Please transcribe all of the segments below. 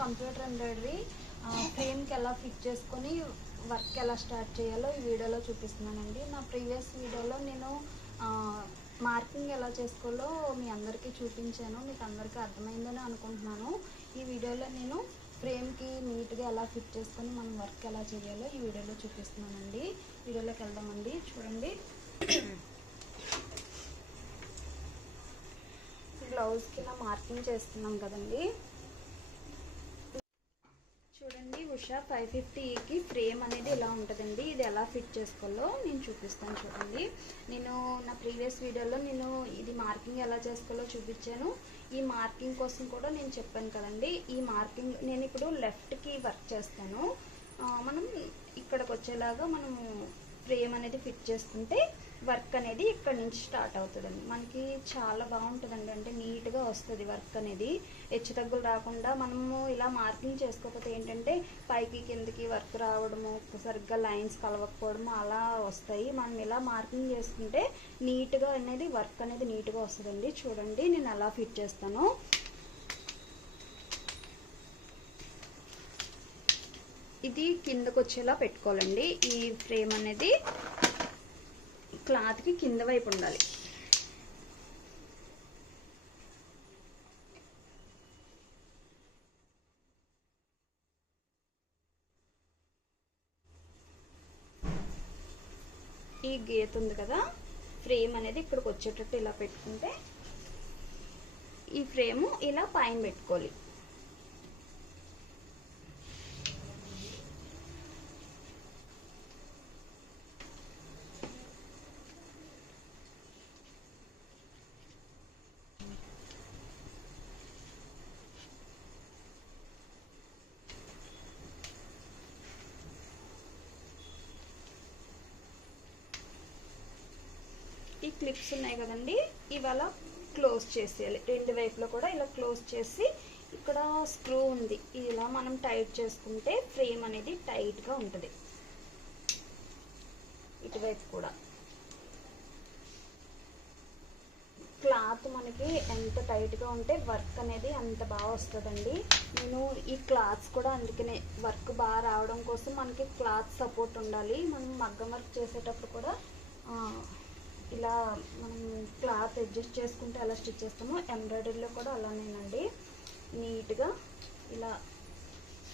Computer embroidery ఫ్రేమ్కి ఎలా fit చేసుకొని work ఎలా స్టార్ట్ చేయాలో ఈ వీడియోలో చూపిస్తున్నానండి. నా ప్రీవియస్ వీడియోలో నేను మార్కింగ్ ఎలా చేసుకోవాలో మీ అందరికీ చూపించాను. మీకు అందరికీ అర్థమైందని అనుకుంటున్నాను. ఈ వీడియోలో నేను ఫ్రేమ్కి నీట్గా ఎలా ఫిట్ చేసుకొని మనం వర్క్ ఎలా చేయాలో ఈ వీడియోలో చూపిస్తున్నానండి. వీడియోలోకి వెళ్దామండి. చూడండి, బ్లౌజ్కి ఇలా మార్కింగ్ చేస్తున్నాం కదండి. చూడండి, ఉషా 550కి ఫ్రేమ్ అనేది ఇలా ఉంటుందండి. ఇది ఎలా ఫిట్ చేసుకోవాలో నేను చూపిస్తాను. చూడండి, నేను నా ప్రీవియస్ వీడియోలో నేను ఇది మార్కింగ్ ఎలా చేసుకోవాలో చూపించాను. ఈ మార్కింగ్ కోసం కూడా నేను చెప్పాను కదండి. ఈ మార్కింగ్ నేను ఇప్పుడు లెఫ్ట్కి వర్క్ చేస్తాను. మనం ఇక్కడికి వచ్చేలాగా మనము ఫ్రేమ్ అనేది ఫిట్ చేసుకుంటే వర్క్ అనేది ఇక్కడ నుంచి స్టార్ట్ అవుతుందండి. మనకి చాలా బాగుంటుందండి, అంటే నీట్గా వస్తుంది వర్క్ అనేది. హెచ్చు తగ్గులు రాకుండా మనము ఇలా మార్కింగ్ చేసుకోకపోతే ఏంటంటే పైకి కిందకి వర్క్ రావడము, సరిగ్గా లైన్స్ కలవకపోవడము అలా వస్తాయి. మనం ఇలా మార్కింగ్ చేసుకుంటే నీట్గా అనేది వర్క్ అనేది నీట్గా వస్తుందండి. చూడండి, నేను అలా ఫిట్ చేస్తాను. ఇది కిందకు వచ్చేలా పెట్టుకోవాలండి. ఈ ఫ్రేమ్ అనేది క్లాత్కి కింద వైపు ఉండాలి. ఈ గీత ఉంది కదా, ఫ్రేమ్ అనేది ఇక్కడికి వచ్చేటట్టు ఇలా పెట్టుకుంటే ఈ ఫ్రేము ఇలా పైన పెట్టుకోవాలి. ఈ క్లిప్స్ ఉన్నాయి కదండి, ఇవాళ క్లోజ్ చేసేయాలి. రెండు వైపులో కూడా ఇలా క్లోజ్ చేసి ఇక్కడ స్క్రూ ఉంది, ఇలా మనం టైట్ చేసుకుంటే ఫ్రేమ్ అనేది టైట్గా ఉంటుంది. ఇటువైపు కూడా క్లాత్ మనకి ఎంత టైట్గా ఉంటే వర్క్ అనేది అంత బాగా వస్తుందండి. నేను ఈ క్లాత్స్ కూడా అందుకనే వర్క్ బాగా రావడం కోసం మనకి క్లాత్ సపోర్ట్ ఉండాలి. మనం మగ్గం వర్క్ చేసేటప్పుడు కూడా ఇలా మనం క్లాత్ అడ్జస్ట్ చేసుకుంటే ఎలా స్టిచ్ చేస్తామో ఎంబ్రాయిడరీలో కూడా అలానేనండి. నీట్గా ఇలా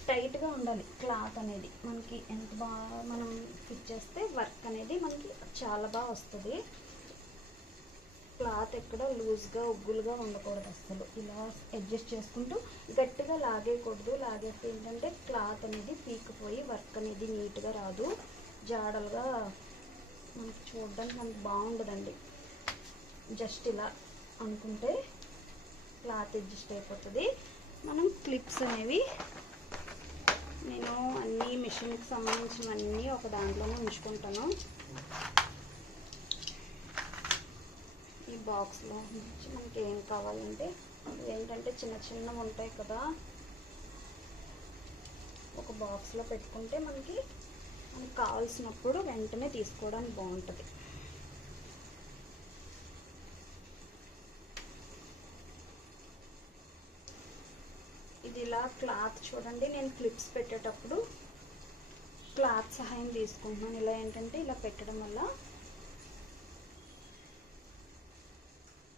టైట్గా ఉండాలి క్లాత్ అనేది. మనకి ఎంత బాగా మనం ఫిట్ చేస్తే వర్క్ అనేది మనకి చాలా బాగా వస్తుంది. క్లాత్ ఎక్కడ లూజ్గా ఉగ్గులుగా ఉండకూడదు అసలు. ఇలా అడ్జస్ట్ చేసుకుంటూ గట్టిగా లాగేయకూడదు. లాగేస్తే ఏంటంటే క్లాత్ అనేది పీకిపోయి వర్క్ అనేది నీట్గా రాదు, జాడలుగా మనకి చూడడానికి మనకు బాగుండదండి. జస్ట్ ఇలా అనుకుంటే క్లాత్ అడ్జస్ట్ అయిపోతుంది. మనం క్లిప్స్ అనేవి నేను అన్నీ మిషన్కి సంబంధించినవన్నీ ఒక దాంట్లోనే ఉంచుకుంటాను. ఈ బాక్స్లో నుంచి మనకి ఏం కావాలంటే ఏంటంటే చిన్న చిన్నవి ఉంటాయి కదా, ఒక బాక్స్లో పెట్టుకుంటే మనకి కావాల్సినప్పుడు వెంటనే తీసుకోవడానికి బాగుంటుంది. ఇది ఇలా క్లాత్ చూడండి, నేను క్లిప్స్ పెట్టేటప్పుడు క్లాత్ సహాయం తీసుకుంటున్నాను. ఇలా ఏంటంటే ఇలా పెట్టడం వల్ల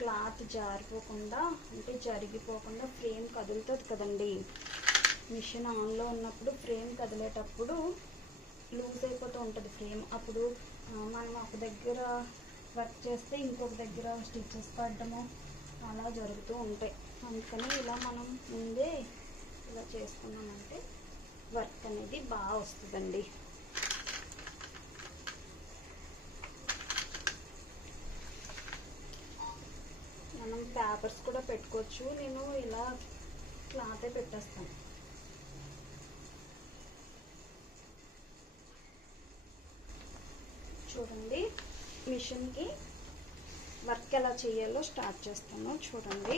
క్లాత్ జారిపోకుండా, అంటే జరిగిపోకుండా ఫ్రేమ్ కదులుతుంది కదండి. మిషన్ ఆన్లో ఉన్నప్పుడు ఫ్రేమ్ కదిలేటప్పుడు లూజ్ అయిపోతూ ఉంటుంది ఫ్రేమ్. అప్పుడు మనం ఒక దగ్గర వర్క్ చేస్తే ఇంకొక దగ్గర స్టిచెస్ పడడము అలా జరుగుతూ ఉంటాయి. అందుకని ఇలా మనం ముందే ఇలా చేసుకున్నామంటే వర్క్ అనేది బాగా వస్తుందండి. మనం పేపర్స్ కూడా పెట్టుకోవచ్చు. నేను ఇలా క్లాతే పెట్టేస్తాను. చూడండి, మిషన్కి వర్క్ ఎలా చేయాలో స్టార్ట్ చేస్తాను. చూడండి,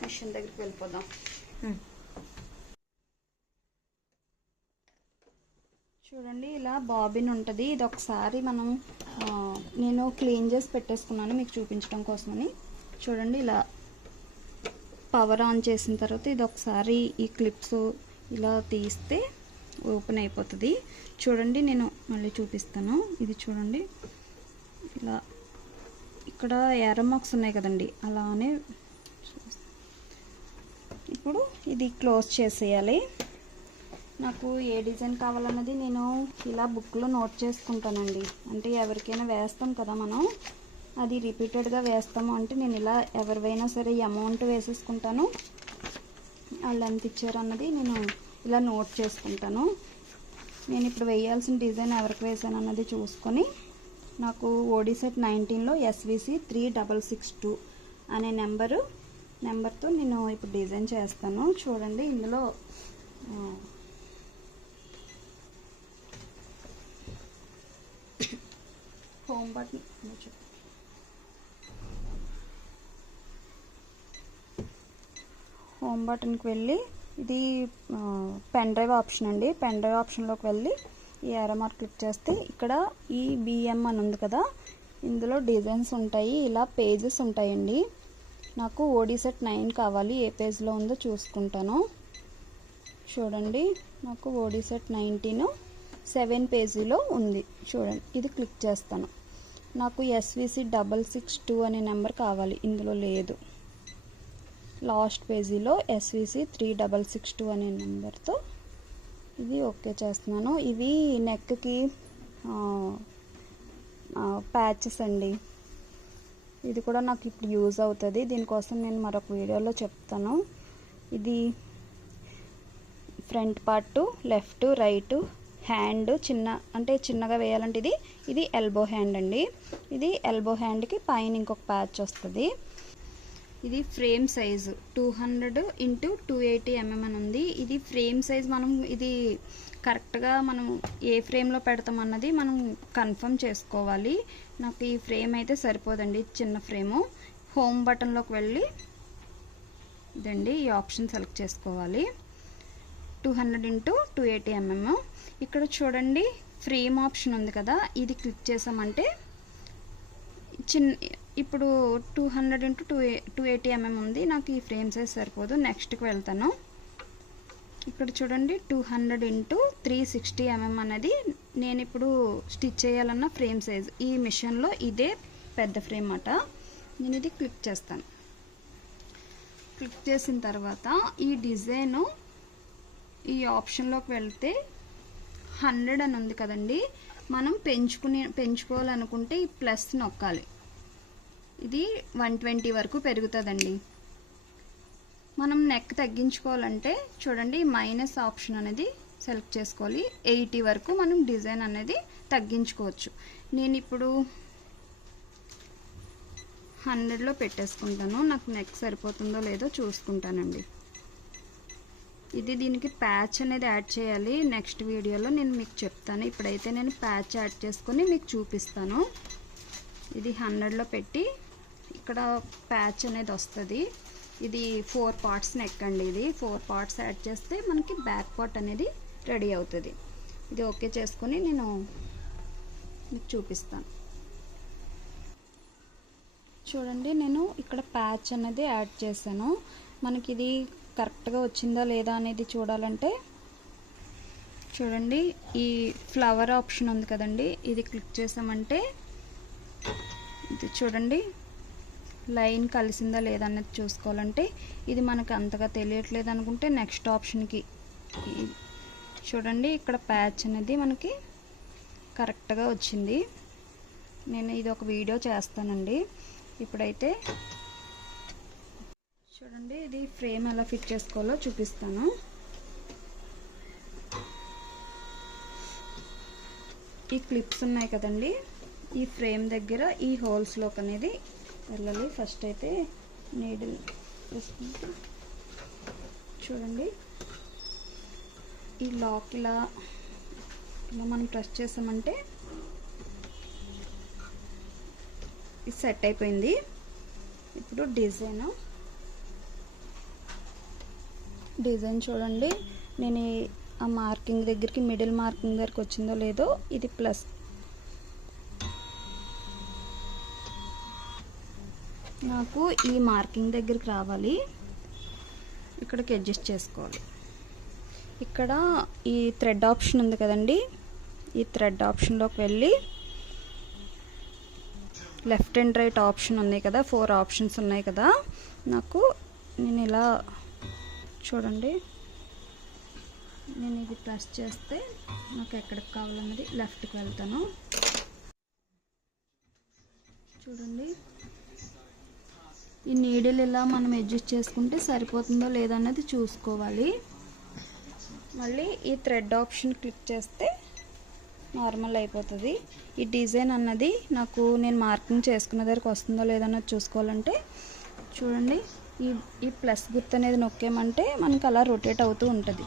మిషన్ దగ్గరికి వెళ్ళిపోదాం. చూడండి, ఇలా బాబిన్ ఉంటుంది. ఇది ఒకసారి మనం నేను క్లీన్ చేసి పెట్టేసుకున్నాను మీకు చూపించడం కోసమని. చూడండి, ఇలా పవర్ ఆన్ చేసిన తర్వాత ఇది ఒకసారి ఈ క్లిప్స్ ఇలా తీస్తే ఓపెన్ అయిపోతుంది. చూడండి, నేను మళ్ళీ చూపిస్తాను. ఇది చూడండి, ఇలా ఇక్కడ ఎర్ర మార్క్స్ ఉన్నాయి కదండి, అలానే ఇప్పుడు ఇది క్లోజ్ చేసేయాలి. నాకు ఏ డిజైన్ కావాలన్నది నేను ఇలా బుక్లో నోట్ చేసుకుంటానండి. అంటే ఎవరికైనా వేస్తాం కదా మనం, అది రిపీటెడ్గా వేస్తాము అంటే నేను ఇలా ఎవరివైనా సరే అమౌంట్ వేసేసుకుంటాను. వాళ్ళు ఎంత ఇచ్చారు అన్నది నేను ఇలా నోట్ చేసుకుంటాను. నేను ఇప్పుడు వేయాల్సిన డిజైన్ ఎవరికి వేసాను అన్నది చూసుకొని నాకు ఓడి సెట్ 19లో SVC 3662 అనే నెంబర్తో నేను ఇప్పుడు డిజైన్ చేస్తాను. చూడండి, ఇందులో హోమ్ బటన్కి వెళ్ళి ఇది పెన్ డ్రైవ్ ఆప్షన్ అండి. పెన్ డ్రైవ్ ఆప్షన్లోకి వెళ్ళి ఈ యారో మార్క్ క్లిక్ చేస్తే ఇక్కడ ఈ BM అని ఉంది కదా, ఇందులో డిజైన్స్ ఉంటాయి, ఇలా పేజెస్ ఉంటాయండి. నాకు ఓడి సెట్ 9 కావాలి, ఏ పేజ్లో ఉందో చూసుకుంటాను. చూడండి, నాకు ఓడి సెట్ 19 7 పేజీలో ఉంది. చూడండి, ఇది క్లిక్ చేస్తాను. నాకు SVC 662 అనే నెంబర్ కావాలి, ఇందులో లేదు. లాస్ట్ పేజీలో SVC 3662 అనే నెంబర్తో ఇది ఓకే చేస్తున్నాను. ఇవి నెక్కి ప్యాచెస్ అండి. ఇది కూడా నాకు ఇప్పుడు యూజ్ అవుతుంది. దీనికోసం నేను మరొక వీడియోలో చెప్తాను. ఇది front part, left right hand చిన్నగా వేయాలంటే ఇది ఎల్బో హ్యాండ్ అండి. ఇది ఎల్బో హ్యాండ్కి పైన ఇంకొక ప్యాచ్ వస్తుంది. ఇది ఫ్రేమ్ సైజు 200 x 280 mm అని ఉంది. ఇది ఫ్రేమ్ సైజ్ మనం ఇది కరెక్ట్గా మనం ఏ ఫ్రేమ్లో పెడతామన్నది మనం కన్ఫర్మ్ చేసుకోవాలి. నాకు ఈ ఫ్రేమ్ అయితే సరిపోదండి, చిన్న ఫ్రేము. హోమ్ బటన్లోకి వెళ్ళి ఇదండి ఈ ఆప్షన్ సెలెక్ట్ చేసుకోవాలి. 200 x 280 mm. ఇక్కడ చూడండి, ఫ్రేమ్ ఆప్షన్ ఉంది కదా, ఇది క్లిక్ చేసామంటే ఇప్పుడు 200 x 280 mm ఉంది. నాకు ఈ ఫ్రేమ్ సైజ్ సరిపోదు, నెక్స్ట్కి వెళ్తాను. ఇక్కడ చూడండి, 200 x 360 mm అనేది నేను ఇప్పుడు స్టిచ్ చేయాలన్న ఫ్రేమ్ సైజ్. ఈ మిషన్లో ఇదే పెద్ద ఫ్రేమ్ అట. నేను ఇది క్లిక్ చేస్తాను. క్లిక్ చేసిన తర్వాత ఈ డిజైను ఈ ఆప్షన్లోకి వెళ్తే 100 అని ఉంది కదండి, మనం పెంచుకోవాలనుకుంటే ఈ ప్లస్ నొక్కాలి. ఇది 120 వరకు పెరుగుతుందండి. మనం నెక్ తగ్గించుకోవాలంటే చూడండి, మైనస్ ఆప్షన్ అనేది సెలెక్ట్ చేసుకోవాలి. 80 వరకు మనం డిజైన్ అనేది తగ్గించుకోవచ్చు. నేను ఇప్పుడు 100లో పెట్టేసుకుంటాను. నాకు నెక్ సరిపోతుందో లేదో చూసుకుంటానండి. దీనికి ప్యాచ్ అనేది యాడ్ చేయాలి, నెక్స్ట్ వీడియోలో నేను మీకు చెప్తాను. ఇప్పుడైతే నేను ప్యాచ్ యాడ్ చేసుకొని మీకు చూపిస్తాను. ఇది 100లో పెట్టి ఇక్కడ ప్యాచ్ అనేది వస్తుంది. ఇది 4 పార్ట్స్ నెక్ అండి. ఇది 4 పార్ట్స్ యాడ్ చేస్తే మనకి బ్యాక్ పార్ట్ అనేది రెడీ అవుతుంది. ఇది ఓకే చేసుకొని నేను మీకు చూపిస్తాను. చూడండి, నేను ఇక్కడ ప్యాచ్ అనేది యాడ్ చేశాను. మనకి ఇది కరెక్ట్గా వచ్చిందా లేదా అనేది చూడాలంటే చూడండి, ఈ ఫ్లవర్ ఆప్షన్ ఉంది కదండి, ఇది క్లిక్ చేసామంటే ఇది చూడండి, లైన్ కలిసిందా లేదా అనేది చూసుకోవాలంటే ఇది మనకు అంతగా తెలియట్లేదు అనుకుంటే నెక్స్ట్ ఆప్షన్కి చూడండి, ఇక్కడ ప్యాచ్ అనేది మనకి కరెక్ట్గా వచ్చింది. నేను ఇది ఒక వీడియో చేస్తానండి. ఇప్పుడైతే చూడండి, ఇది ఫ్రేమ్ ఎలా ఫిట్ చేసుకోవాలో చూపిస్తాను. ఈ క్లిప్స్ ఉన్నాయి కదండి, ఈ ఫ్రేమ్ దగ్గర ఈ హోల్స్లోకి అనేది వెళ్ళాలి. ఫస్ట్ అయితే నీడిల్ వేసుకుంటే చూడండి, ఈ లాక్ ఇలా మనం ప్రెస్ చేసామంటే ఇది సెట్ అయిపోయింది. ఇప్పుడు డిజైన్ చూడండి, నేను ఆ మార్కింగ్ దగ్గరికి మిడిల్ మార్కింగ్ దగ్గరికి వచ్చిందో లేదో, ఇది ప్లస్. నాకు ఈ మార్కింగ్ దగ్గరికి రావాలి. ఇక్కడికి అడ్జస్ట్ చేసుకోవాలి. ఇక్కడ ఈ థ్రెడ్ ఆప్షన్ ఉంది కదండి, ఈ థ్రెడ్ ఆప్షన్లోకి వెళ్ళి లెఫ్ట్ అండ్ రైట్ ఆప్షన్ ఉన్నాయి కదా, 4 ఆప్షన్స్ ఉన్నాయి కదా. నేను ఇలా చూడండి, నేను ఇది ప్రెస్ చేస్తే నాకు ఎక్కడికి కావాలన్నది లెఫ్ట్కి వెళ్తాను. చూడండి, ఈ నీడిల్ ఇలా మనం అడ్జస్ట్ చేసుకుంటే సరిపోతుందో లేదన్నది చూసుకోవాలి. మళ్ళీ ఈ థ్రెడ్ ఆప్షన్ క్లిక్ చేస్తే నార్మల్ అయిపోతుంది. ఈ డిజైన్ అన్నది నేను మార్కింగ్ చేసుకున్న దగ్గరికి వస్తుందో లేదన్నది చూసుకోవాలంటే చూడండి, ఈ ప్లస్ గుర్తు అనేది నొక్కేమంటే మనకి అలా రొటేట్ అవుతూ ఉంటుంది.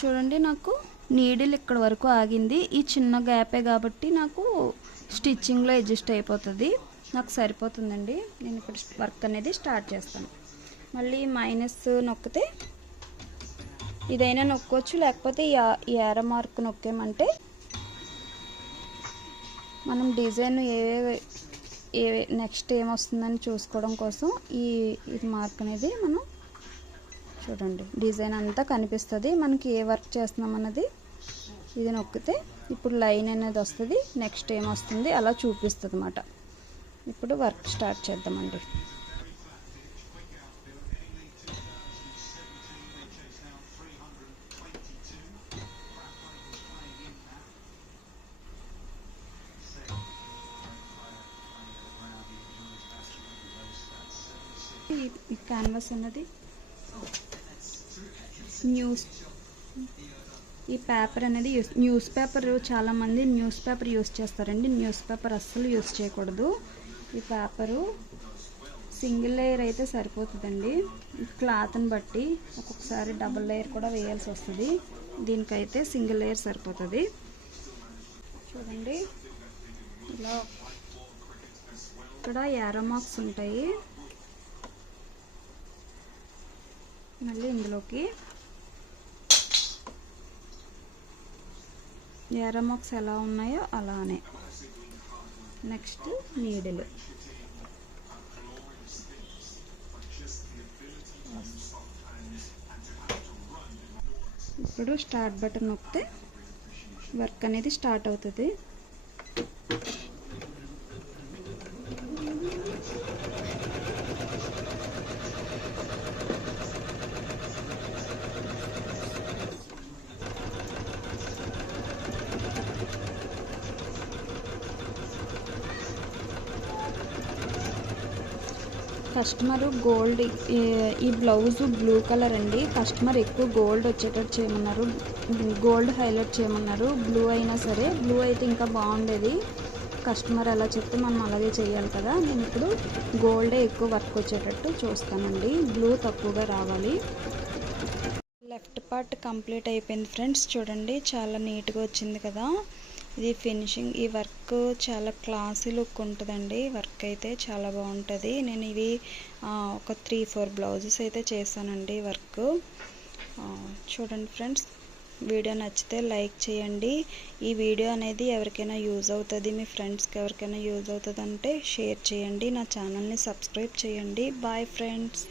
చూడండి, నాకు నీడిల్ ఇక్కడ వరకు ఆగింది. ఈ చిన్న గ్యాపే కాబట్టి నాకు స్టిచ్చింగ్లో అడ్జస్ట్ అయిపోతుంది, నాకు సరిపోతుందండి. నేను ఇప్పుడు వర్క్ అనేది స్టార్ట్ చేస్తాను. మళ్ళీ మైనస్ నొక్కితే ఇదైనా నొక్కొచ్చు, లేకపోతే ఈ యారో మార్క్ నొక్కేమంటే మనం డిజైన్ నెక్స్ట్ ఏమొస్తుందని చూసుకోవడం కోసం ఇది మార్క్ అనేది మనం చూడండి, డిజైన్ అంతా కనిపిస్తుంది. మనకి ఏ వర్క్ చేస్తున్నాం అన్నది ఇది నొక్కితే ఇప్పుడు లైన్ అనేది వస్తుంది, నెక్స్ట్ ఏమొస్తుంది అలా చూపిస్తుంది అన్నమాట. ఇప్పుడు వర్క్ స్టార్ట్ చేద్దామండి. ఈ క్యాన్వాస్ అన్నది ఈ పేపర్ అనేది న్యూస్ పేపర్ చాలామంది న్యూస్ పేపర్ యూస్ చేస్తారండి. న్యూస్ పేపర్ అస్సలు యూస్ చేయకూడదు. ఈ పేపరు సింగిల్ లేయర్ అయితే సరిపోతుందండి. క్లాత్ని బట్టి ఒక్కొక్కసారి డబుల్ లేయర్ కూడా వేయాల్సి వస్తుంది. దీనికైతే సింగిల్ లేయర్ సరిపోతుంది. చూడండి, ఇలా ఇక్కడ యారో మార్క్స్ ఉంటాయి. మళ్ళీ ఇందులోకి యారో మార్క్స్ ఎలా ఉన్నాయో అలానే నెక్స్ట్ నీడిల్. ఇప్పుడు స్టార్ట్ బటన్ నొక్కితే వర్క్ అనేది స్టార్ట్ అవుతుంది. కస్టమర్ గోల్డ్, ఈ బ్లౌజ్ బ్లూ కలర్ అండి. కస్టమర్ ఎక్కువ గోల్డ్ వచ్చేటట్టు చేయమన్నారు, గోల్డ్ హైలైట్ చేయమన్నారు. బ్లూ అయినా సరే, బ్లూ అయితే ఇంకా బాగుండేది. కస్టమర్ ఎలా చెప్తే మనం అలాగే చేయాలి కదా. నేను ఇప్పుడు గోల్డే ఎక్కువ వర్క్ వచ్చేటట్టు చూస్తానండి, బ్లూ తక్కువగా రావాలి. లెఫ్ట్ పార్ట్ కంప్లీట్ అయిపోయింది ఫ్రెండ్స్. చూడండి, చాలా నీట్గా వచ్చింది కదా. ఇది ఫినిషింగ్. ఈ వర్క్ చాలా క్లాసీ లుక్ ఉంటుందండి. వర్క్ అయితే చాలా బాగుంటుంది. నేను ఇవి ఒక 3-4 బ్లౌజెస్ అయితే చేశానండి వర్క్. చూడండి ఫ్రెండ్స్, వీడియో నచ్చితే లైక్ చేయండి. ఈ వీడియో అనేది ఎవరికైనా యూజ్ అవుతుంది, మీ ఫ్రెండ్స్కి ఎవరికైనా యూజ్ అవుతుంది అంటే షేర్ చేయండి. నా ఛానల్ని సబ్స్క్రైబ్ చేయండి. Bye friends.